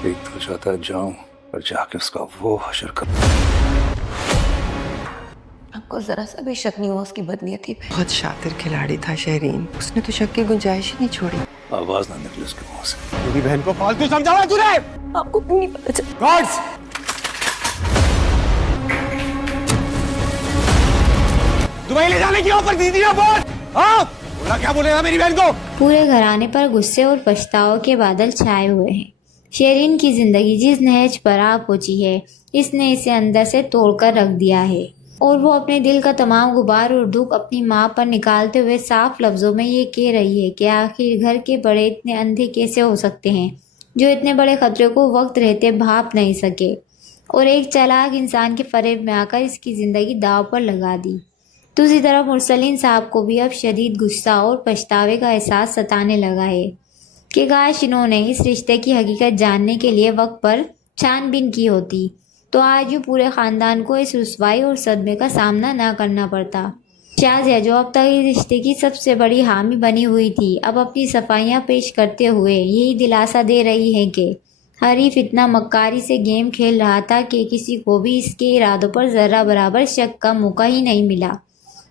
एक तो चाहता है जाऊं और जाके उसका वो हशर कर। आपको जरा सा भी शक नहीं हुआ उसकी बदनीयती पे? बहुत शातिर खिलाड़ी था शहरीन, उसने तो शक की गुंजाइश ही नहीं छोड़ी। आवाज ना निकले उसके मुंह से। मेरी बहन को फालतू समझा हुआ तूने? आपको क्यों नहीं पता चला? गार्ड्स! दुबई ले जाने की ऑफर दी थी ना बोल? हाँ? बोला क्या बोलेगा मेरी बहन को? पूरे घराने पर गुस्से और पछताव के बादल छाए हुए हैं। शेरीन की जिंदगी जिस नहज पर आ पहुंची है, इसने इसे अंदर से तोड़कर रख दिया है और वो अपने दिल का तमाम गुबार और दुख अपनी माँ पर निकालते हुए साफ लफ्जों में ये कह रही है कि आखिर घर के बड़े इतने अंधे कैसे हो सकते हैं जो इतने बड़े खतरे को वक्त रहते भाप नहीं सके, और एक चालाक इंसान के फरेब में आकर इसकी ज़िंदगी दांव पर लगा दी। दूसरी तरफ मुरसलीन साहब को भी अब शदीद गुस्सा और पछतावे का एहसास सताने लगा है कि काश इन्होंने इस रिश्ते की हकीकत जानने के लिए वक्त पर छानबीन की होती तो आज यूँ पूरे ख़ानदान को इस रुसवाई और सदमे का सामना ना करना पड़ता। शाज़िया, जो अब तक इस रिश्ते की सबसे बड़ी हामी बनी हुई थी, अब अपनी सफाइयाँ पेश करते हुए यही दिलासा दे रही है कि हरीफ इतना मक्कारी से गेम खेल रहा था कि किसी को भी इसके इरादों पर ज़र्रा बराबर शक का मौका ही नहीं मिला।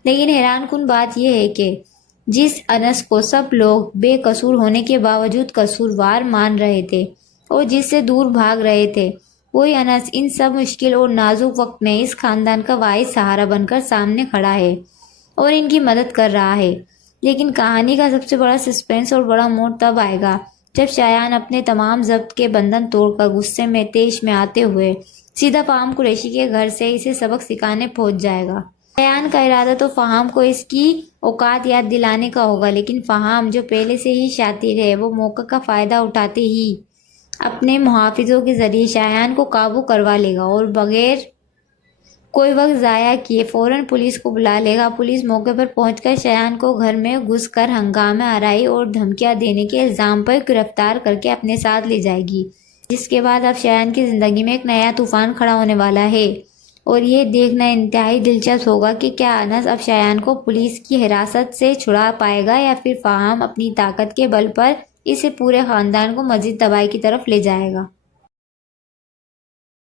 लेकिन हैरानकुन बात यह है कि जिस अनस को सब लोग बेकसूर होने के बावजूद कसूरवार मान रहे थे और जिससे दूर भाग रहे थे, वही अनस इन सब मुश्किल और नाजुक वक्त में इस खानदान का वाहिद सहारा बनकर सामने खड़ा है और इनकी मदद कर रहा है। लेकिन कहानी का सबसे बड़ा सस्पेंस और बड़ा मोड़ तब आएगा जब शायान अपने तमाम जब्त के बंधन तोड़कर गुस्से में तेज में आते हुए सीधा फ़ाहम कुरैशी के घर से इसे सबक सिखाने पहुंच जाएगा। शायान का इरादा तो फ़ाहम को इसकी औकात याद दिलाने का होगा, लेकिन फ़ाहम जो पहले से ही शातिर है, वो मौके का फ़ायदा उठाते ही अपने मुहाफिजों के ज़रिए शायान को काबू करवा लेगा और बगैर कोई वक्त ज़ाया किए फ़ौरन पुलिस को बुला लेगा। पुलिस मौके पर पहुंचकर शायान को घर में घुसकर हंगामा आराई और धमकियां देने के इल्ज़ाम पर गिरफ्तार करके अपने साथ ले जाएगी, जिसके बाद अब शायान की ज़िंदगी में एक नया तूफ़ान खड़ा होने वाला है और ये देखना इंतहाई दिलचस्प होगा कि क्या अनस अब शायान को पुलिस की हिरासत से छुड़ा पाएगा या फिर फ़ाहम अपनी ताकत के बल पर इसे पूरे ख़ानदान को मज़ीद तबाही की तरफ ले जाएगा।